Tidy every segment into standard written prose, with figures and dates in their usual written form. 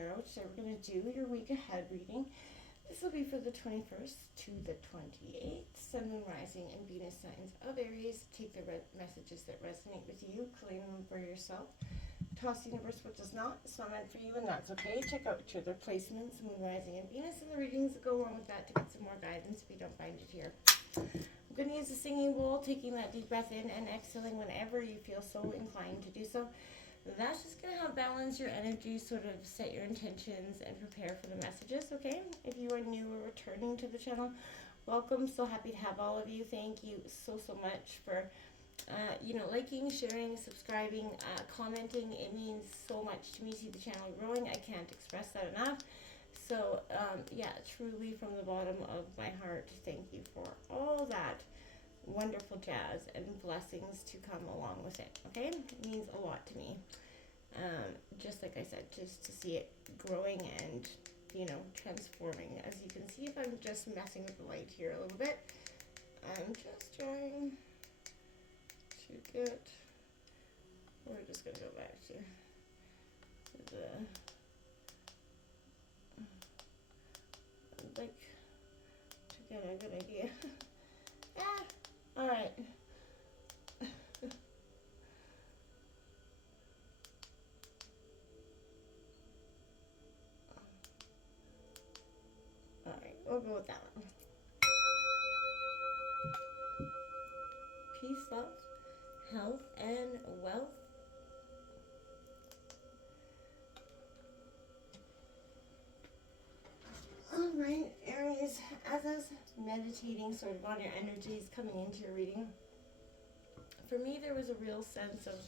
Tarot. Today we're going to do your week ahead reading. This will be for the 21st to the 28th. Sun, Moon, Rising, and Venus signs of Aries. Take the messages that resonate with you. Claim them for yourself. Toss the universe what does not. It's not meant for you, and that's okay. Check out your other placements, Moon, Rising, and Venus, and the readings that go along with that to get some more guidance if you don't find it here. I'm going to use the singing bowl, taking that deep breath in and exhaling whenever you feel so inclined to do so. That's just going to help balance your energy, sort of set your intentions and prepare for the messages, okay? If you are new or returning to the channel, welcome. So happy to have all of you. Thank you so much for, liking, sharing, subscribing, commenting. It means so much to me to see the channel growing. I can't express that enough. So, truly from the bottom of my heart, thank you for all that wonderful jazz and blessings to come along with it, okay? It means a lot to me. Just like I said, just to see it growing and, transforming. As you can see, if I'm just messing with the light here a little bit, I'm just trying to get, we're just going to go back to the, like, to get a good idea. Alright. Alright, we'll go with that one. Peace, love, health, and wealth. Alright, Aries, as I was meditating sort of on your energies coming into your reading, for me there was a real sense of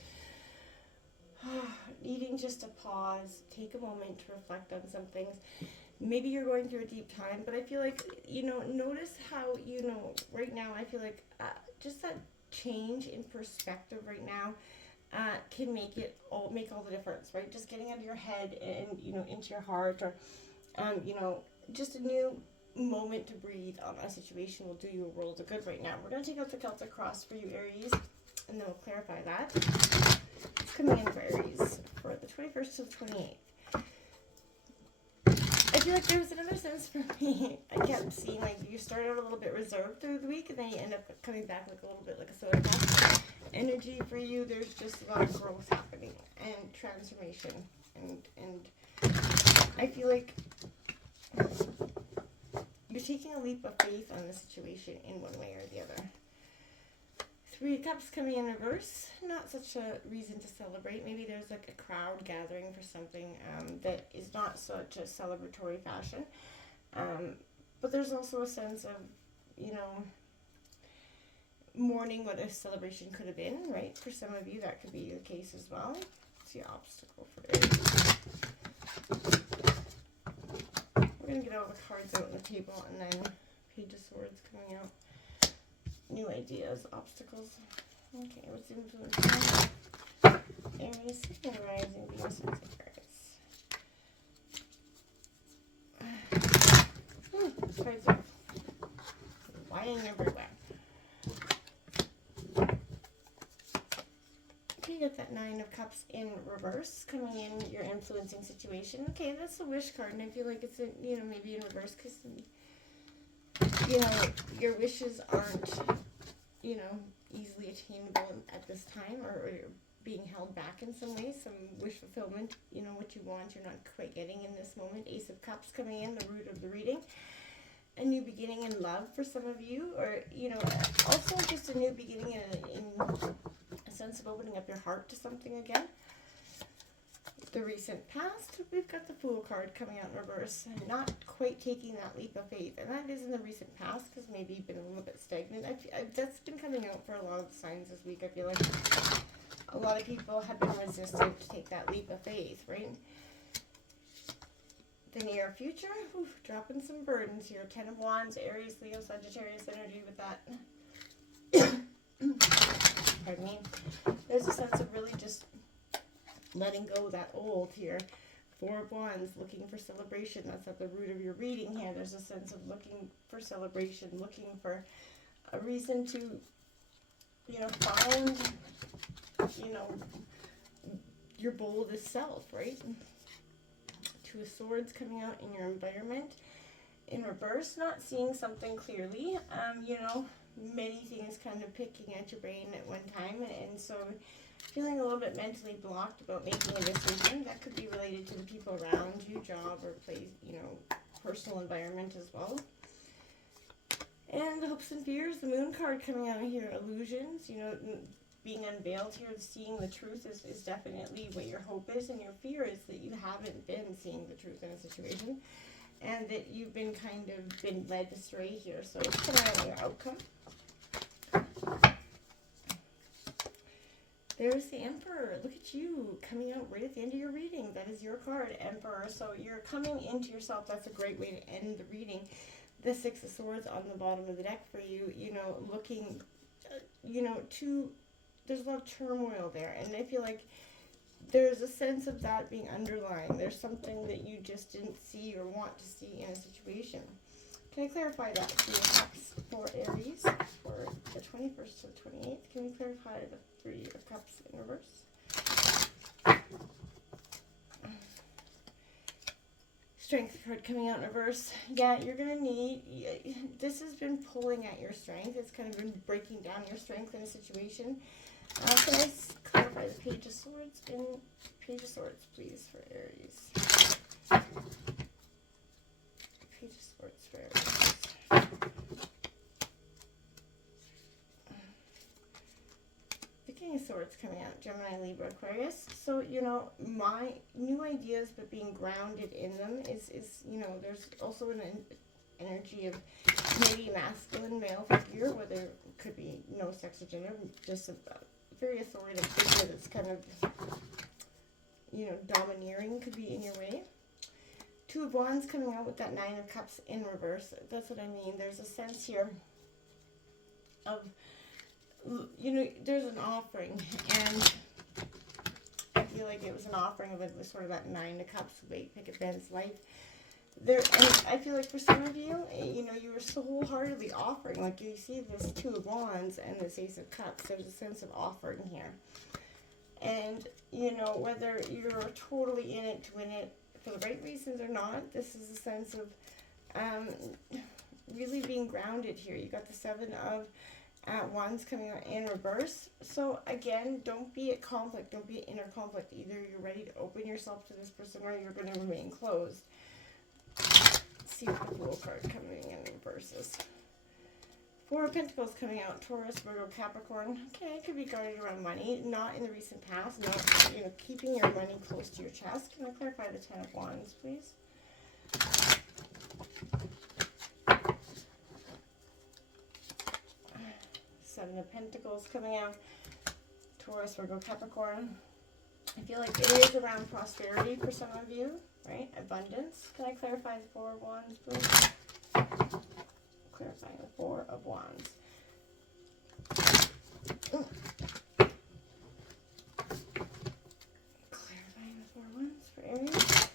needing just to pause, take a moment to reflect on some things. Maybe you're going through a deep time, but I feel like, notice how, right now I feel like just that change in perspective right now can make all the difference, right? Just getting out of your head and, into your heart, or, just a new moment to breathe on a situation will do you a world of good right now. We're going to take out the Celtic cross for you, Aries, and then we'll clarify that. It's coming in for Aries for the 21st to the 28th. I feel like there was another sense for me. I kept seeing, like, you start out a little bit reserved through the week, and then you end up coming back like a little bit like a soda pop. Energy for you, there's just a lot of growth happening and transformation. And I feel like you're taking a leap of faith on the situation in one way or the other. Three of Cups coming in reverse, not such a reason to celebrate. Maybe there's like a crowd gathering for something that is not such a celebratory fashion. But there's also a sense of, mourning what a celebration could have been, right? For some of you, that could be the case as well. It's the obstacle for Aries. We're going to get all the cards out on the table, and then Page of Swords coming out. New ideas, obstacles. Okay, what's the influence? Aries, Sun, Rising, Venus, and Aquarius. Cards are flying everywhere. Okay, you got that Nine of Cups in reverse coming in your influencing situation. Okay, that's a wish card, and I feel like it's maybe in reverse because your wishes aren't, easily attainable at this time, or you're being held back in some way, some wish fulfillment, what you want, you're not quite getting in this moment. Ace of Cups coming in, the root of the reading. A new beginning in love for some of you, or, also just a new beginning in a sense of opening up your heart to something again. The recent past, we've got the Fool card coming out in reverse, and not quite taking that leap of faith, and that is in the recent past because maybe you've been a little bit stagnant. That's been coming out for a lot of the signs this week. I feel like a lot of people have been resistant to take that leap of faith, right? The near future, dropping some burdens here. 10 of Wands, Aries, Leo, Sagittarius energy with that. Pardon me. There's a sense of really just letting go of that old here. 4 of Wands, looking for celebration. That's at the root of your reading here. There's a sense of looking for celebration, looking for a reason to, find, your boldest self, right? Two of Swords coming out in your environment. In reverse, not seeing something clearly. You know, many things kind of picking at your brain at one time, and so feeling a little bit mentally blocked about making a decision. That could be related to the people around you, job or place, you know, personal environment as well. And the hopes and fears, the moon card coming out here, illusions, you know, being unveiled here, seeing the truth is definitely what your hope is, and your fear is that you haven't been seeing the truth in a situation, and that you've been kind of been led astray here. So it's coming out your outcome. There's the Emperor. Look at you coming out right at the end of your reading. That is your card, Emperor. So you're coming into yourself. That's a great way to end the reading. The Six of Swords on the bottom of the deck for you, you know, looking, you know, there's a lot of turmoil there. And I feel like there's a sense of that being underlying. There's something that you just didn't see or want to see in a situation. Can I clarify that Three of Cups for Aries for the 21st to the 28th? Can we clarify the Three of Cups in reverse? Strength card coming out in reverse. Yeah, you're going to need, this has been pulling at your strength. It's kind of been breaking down your strength in a situation. Can I clarify the Page of Swords in Page of Swords, please, for Aries? Page of Swords for Aries. The King of Swords coming out, Gemini, Libra, Aquarius. So, you know, my new ideas, but being grounded in them is you know, there's also an energy of maybe masculine male figure, whether it could be no sex or gender, just a very authoritative figure that's kind of, you know, domineering could be in your way. Two of Wands coming out with that Nine of Cups in reverse. That's what I mean. There's a sense here of, you know, there's an offering, and I feel like it was an offering of a sort of that Nine of Cups, weight picket Ben's life. There, and I feel like for some of you, you know, you were so wholeheartedly offering. Like you see this Two of Wands and this Ace of Cups. There's a sense of offering here. And, you know, whether you're totally in it to win it for the right reasons or not, this is a sense of really being grounded here. You got the Seven of Wands coming out in reverse. So again, don't be at conflict. Don't be at inner conflict. Either you're ready to open yourself to this person or you're going to remain closed. Let's see what the Fool card coming in reverse is. Four of Pentacles coming out, Taurus, Virgo, Capricorn. Okay, it could be guarded around money, not in the recent past, not, you know, keeping your money close to your chest. Can I clarify the Ten of Wands, please? Seven of Pentacles coming out, Taurus, Virgo, Capricorn. I feel like it is around prosperity for some of you, right? Abundance. Can I clarify the Four of Wands, please? Clarifying the Four of Wands. Clarifying the Four of Wands for Aries.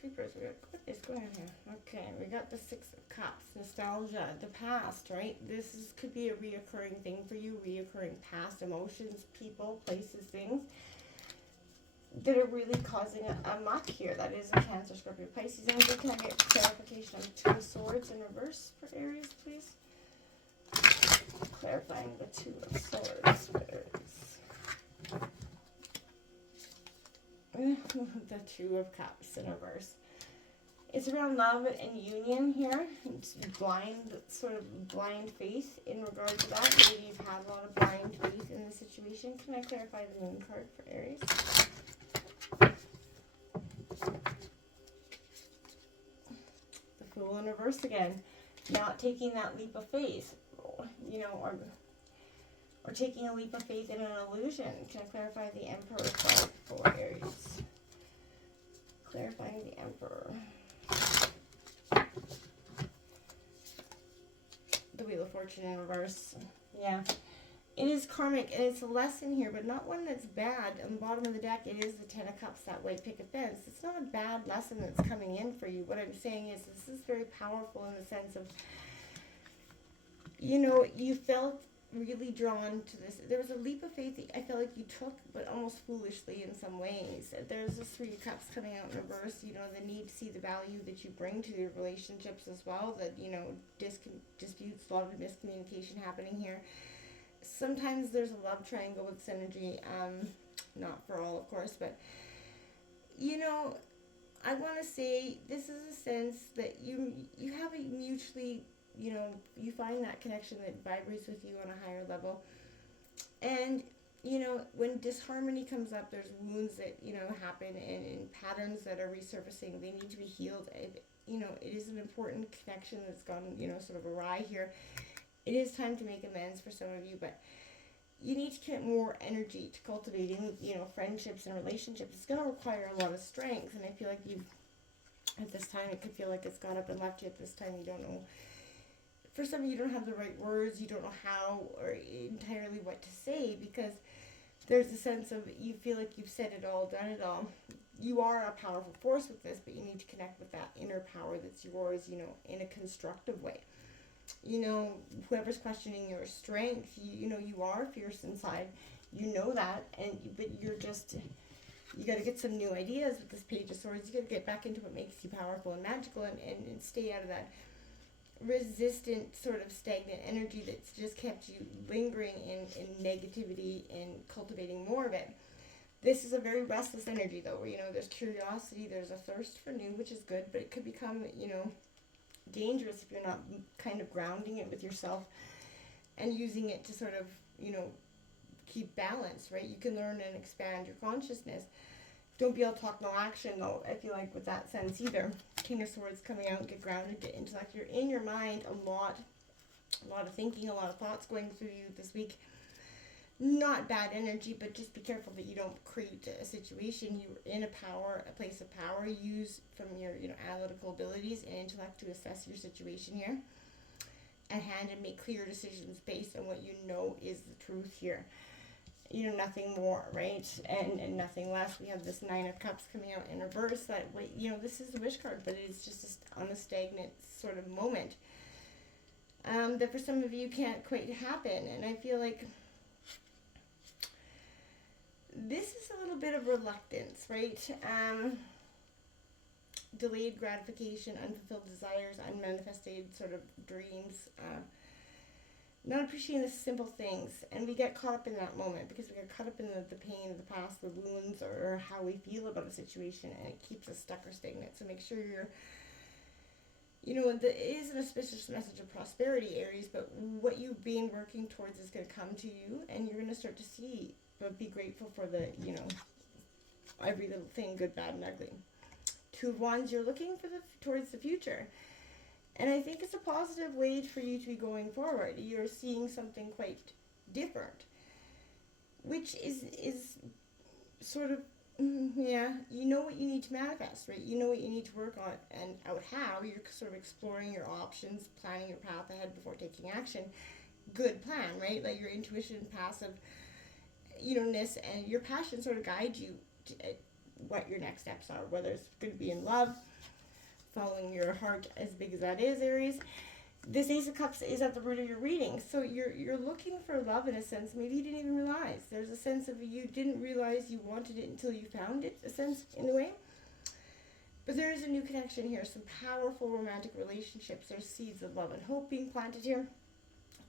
Creepers, what is going on here? Okay, we got the Six of Cups, nostalgia, the past, right? This could be a reoccurring thing for you, reoccurring past emotions, people, places, things that are really causing a muck here. That is a Cancer, Scorpio, Pisces energy. Can I get clarification on Two of Swords in reverse for Aries, please? Clarifying the Two of Swords for Aries. The Two of Cups in reverse. It's around love and union here. It's blind, sort of blind faith in regard to that. Maybe you've had a lot of blind faith in this situation. Can I clarify the Moon card for Aries? The Fool in reverse again. Not taking that leap of faith, you know, or taking a leap of faith in an illusion. Can I clarify the Emperor card for Aries? Clarifying the Emperor. The Wheel of Fortune in reverse. Yeah. It is karmic, and it's a lesson here, but not one that's bad. On the bottom of the deck, it is the Ten of Cups, that white picket fence. It's not a bad lesson that's coming in for you. What I'm saying is this is very powerful in the sense of, you know, you felt really drawn to this. There was a leap of faith that I feel like you took, but almost foolishly in some ways. There's this Three of Cups coming out in reverse. You know, the need to see the value that you bring to your relationships as well. That, you know, disputes, a lot of miscommunication happening here. Sometimes there's a love triangle with this energy. Not for all, of course, but you know, I want to say this is a sense that you have a mutually, you know, you find that connection that vibrates with you on a higher level. And, you know, when disharmony comes up, there's wounds that, you know, happen, and patterns that are resurfacing. They need to be healed. You know, it is an important connection that's gone, you know, sort of awry here. It is time to make amends for some of you, but you need to commit more energy to cultivating, you know, friendships and relationships. It's going to require a lot of strength, and I feel like you've, at this time, it could feel like it's gone up and left you at this time. You don't know. For some of you, don't have the right words. You don't know how or entirely what to say, because there's a sense of you feel like you've said it all, done it all. You are a powerful force with this, but you need to connect with that inner power that's yours, you know, in a constructive way. You know, whoever's questioning your strength, you know, you are fierce inside. You know that, but you're just, you got to get some new ideas with this Page of Swords. You got to get back into what makes you powerful and magical, and stay out of that resistant, sort of stagnant energy that's just kept you lingering in negativity and cultivating more of it. This is a very restless energy, though, where, you know, there's curiosity, there's a thirst for new, which is good, but it could become, you know, dangerous if you're not kind of grounding it with yourself and using it to sort of, you know, keep balance, right? You can learn and expand your consciousness. Don't be all talk, no action, though, I feel like, with that sense either. King of Swords coming out, get grounded, get intellect. You're in your mind a lot of thinking, a lot of thoughts going through you this week. Not bad energy, but just be careful that you don't create a situation. You're in a place of power. Use from your, you know, analytical abilities and intellect to assess your situation here at hand, and make clear decisions based on what you know is the truth here. You know, nothing more, right? And nothing less. We have this Nine of Cups coming out in reverse. That, you know, this is the Wish card, but it's just on a stagnant sort of moment. That for some of you can't quite happen. And I feel like this is a little bit of reluctance, right? Delayed gratification, unfulfilled desires, unmanifested sort of dreams. Not appreciating the simple things, and we get caught up in that moment because we get caught up in the pain of the past, the wounds, or how we feel about a situation, and it keeps us stuck or stagnant. So make sure you're, you know, it is an auspicious message of prosperity, Aries, but what you've been working towards is going to come to you, and you're going to start to see, but be grateful for the, you know, every little thing, good, bad, and ugly. Two of Wands, you're looking for towards the future. And I think it's a positive way for you to be going forward. You're seeing something quite different, which is sort of, yeah, you know what you need to manifest, right? You know what you need to work on and out how. You're sort of exploring your options, planning your path ahead before taking action. Good plan, right? Like your intuition, passive, you know-ness, and your passion sort of guide you to what your next steps are, whether it's going to be in love, following your heart, as big as that is, Aries. This Ace of Cups is at the root of your reading, so you're looking for love in a sense. Maybe you didn't even realize. There's a sense of you didn't realize you wanted it until you found it, a sense, in a way. But there is a new connection here, some powerful romantic relationships. There's seeds of love and hope being planted here.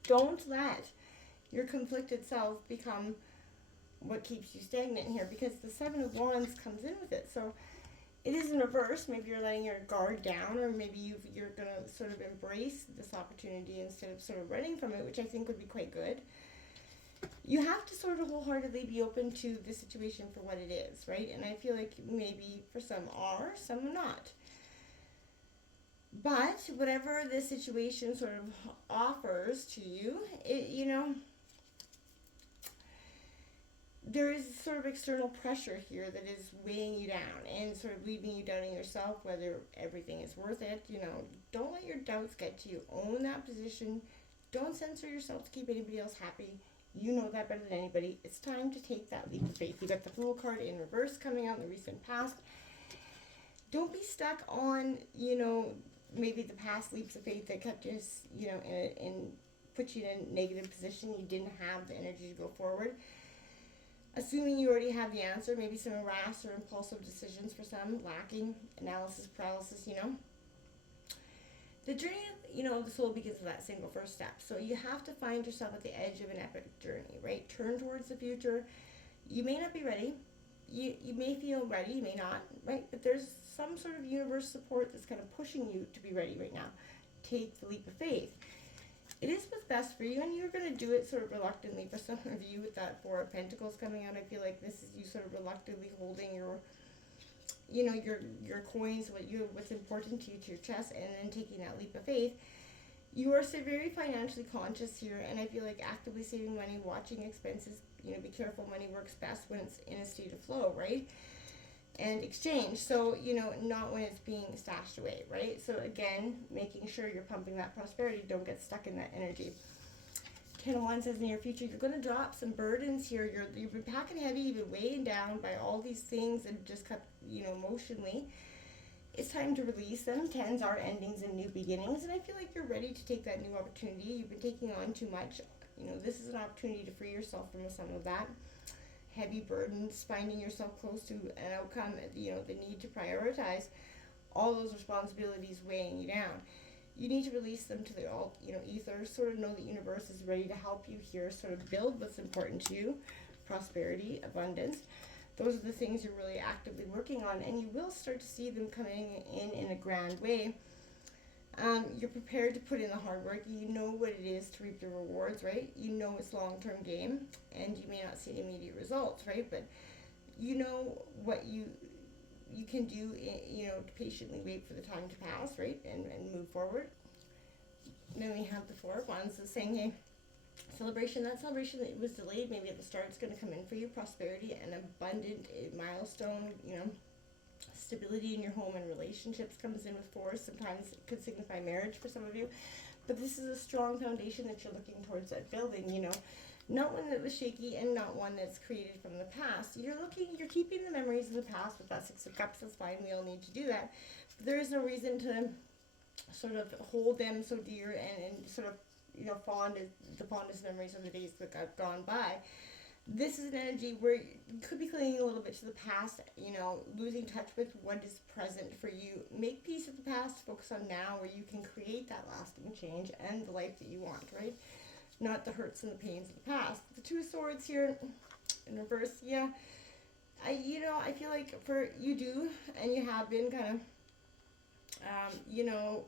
Don't let your conflicted self become what keeps you stagnant here, because the Seven of Wands comes in with it. So it is in reverse. Maybe you're letting your guard down, or maybe you're going to sort of embrace this opportunity instead of sort of running from it, which I think would be quite good. You have to sort of wholeheartedly be open to the situation for what it is, right? And I feel like maybe for some are, some are not. But whatever the situation sort of offers to you, you know, there is sort of external pressure here that is weighing you down and sort of leaving you doubting yourself, whether everything is worth it. You know, don't let your doubts get to you. Own that position. Don't censor yourself to keep anybody else happy. You know that better than anybody. It's time to take that leap of faith. You got the Fool card in reverse coming out in the recent past. Don't be stuck on, you know, maybe the past leaps of faith that kept you, you know, in put you in a negative position. You didn't have the energy to go forward. Assuming you already have the answer, maybe some rash or impulsive decisions for some, lacking analysis paralysis, The journey of the soul begins with that single first step. So you have to find yourself at the edge of an epic journey, right? Turn towards the future. You may not be ready. You may feel ready, you may not, right? But there's some sort of universe support that's kind of pushing you to be ready right now. Take the leap of faith. It is what's best for you, and you're going to do it sort of reluctantly. For some of you, with that Four of Pentacles coming out, I feel like this is you sort of reluctantly holding your coins, what's important to you, to your chest, and then taking that leap of faith. You are very financially conscious here, and I feel like actively saving money, watching expenses. Be careful. Money works best when it's in a state of flow, right? And exchange. So, not when it's being stashed away, right? So again, making sure you're pumping that prosperity. Don't get stuck in that energy. 10 of Wands says in your future, you're going to drop some burdens here. You've been packing heavy, you've been weighed down by all these things and just kept, emotionally. It's time to release them. 10s are endings and new beginnings, and I feel like you're ready to take that new opportunity. You've been taking on too much. This is an opportunity to free yourself from some of that heavy burdens, finding yourself close to an outcome, the need to prioritize all those responsibilities weighing you down. You need to release them to the ether, sort of know the universe is ready to help you here, sort of build what's important to you, prosperity, abundance. Those are the things you're really actively working on, and you will start to see them coming in a grand way. You're prepared to put in the hard work. You know what it is to reap the rewards, right? You know it's long-term game, and you may not see immediate results, right? But you know what you can do, to patiently wait for the time to pass, right? And move forward. Then we have the Four of Wands saying, hey, celebration. That celebration that was delayed maybe at the start is going to come in for you. Prosperity and abundant milestone, stability in your home and relationships comes in with force. Sometimes it could signify marriage for some of you. But this is a strong foundation that you're looking towards that building, Not one that was shaky and not one that's created from the past. You're keeping the memories of the past with that Six of Cups. That's fine. We all need to do that. But there is no reason to sort of hold them so dear and sort of, fondest memories of the days that have gone by. This is an energy where you could be clinging a little bit to the past, losing touch with what is present for you. Make peace with the past, focus on now, where you can create that lasting change and the life that you want, right? Not the hurts and the pains of the past. The Two of Swords here in reverse, yeah. I feel like for you do, and you have been kind of,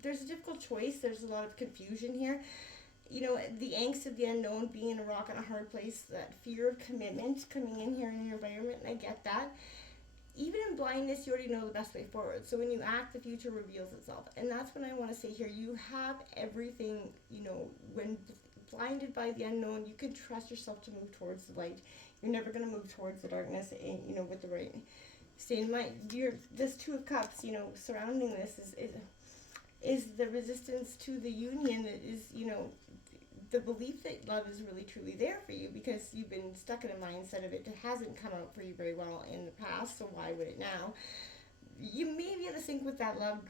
there's a difficult choice. There's a lot of confusion here. The angst of the unknown, being in a rock and a hard place, that fear of commitment coming in here in your environment, and I get that. Even in blindness, you already know the best way forward. So when you act, the future reveals itself. And that's what I want to say here. You have everything, when blinded by the unknown, you can trust yourself to move towards the light. You're never going to move towards the darkness, with the right state of mind. This Two of Cups, surrounding this is the resistance to the union that is, the belief that love is really truly there for you, because you've been stuck in a mindset of it hasn't come out for you very well in the past, so why would it now? You may be out of sync with that love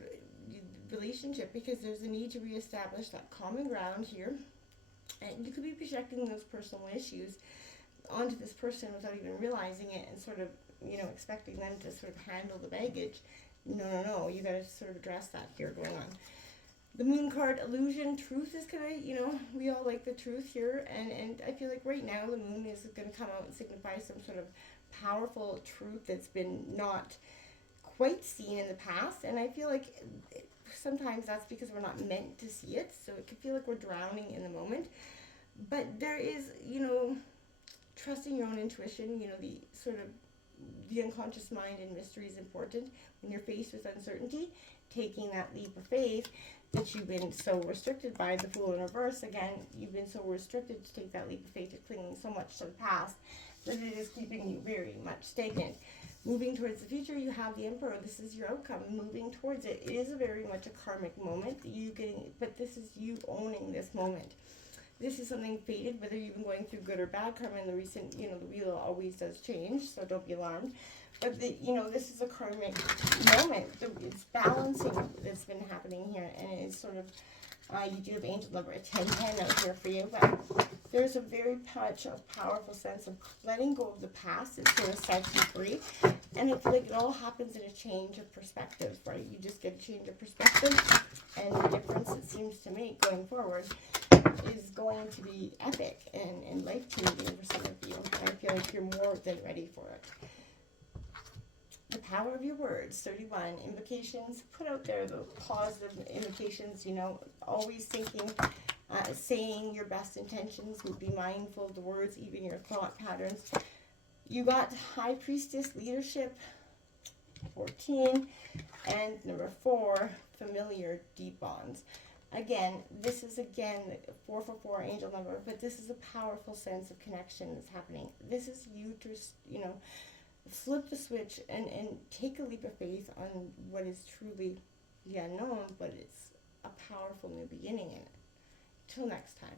relationship, because there's a need to reestablish that common ground here, and you could be projecting those personal issues onto this person without even realizing it, and sort of, expecting them to sort of handle the baggage. No, you got to sort of address that here going on. The Moon card, illusion, truth is kind of, we all like the truth here, and I feel like right now the Moon is going to come out and signify some sort of powerful truth that's been not quite seen in the past, and I feel like sometimes that's because we're not meant to see it, so it can feel like we're drowning in the moment. But there is, trusting your own intuition, the sort of the unconscious mind and mystery is important when you're faced with uncertainty. Taking that leap of faith that you've been so restricted by, the Fool in reverse. Again, you've been so restricted to take that leap of faith. You're clinging so much to the past that it is keeping you very much stagnant. Moving towards the future, you have the Emperor. This is your outcome. Moving towards it. It is a very much a karmic moment. But this is you owning this moment. This is something fated, whether you've been going through good or bad karma in the recent, the wheel always does change, so don't be alarmed. But, this is a karmic moment. It's balancing that's been happening here, and it's sort of You do have angel number 1010 out here for you, but there's a very much a powerful sense of letting go of the past. It's going to set you free. And I feel like it all happens in a change of perspective, right? You just get a change of perspective, and the difference it seems to make going forward is going to be epic and life-changing for some of you. And I feel like you're more than ready for it. The power of your words, 31. Invocations, put out there the positive invocations, you know, always thinking, saying your best intentions, be mindful of the words, even your thought patterns. You got High Priestess leadership, 14, and number 4, familiar deep bonds. Again, this is 444 angel number, but this is a powerful sense of connection that's happening. This is you to, you know, flip the switch and take a leap of faith on what is truly the unknown, but it's a powerful new beginning in it. Till next time.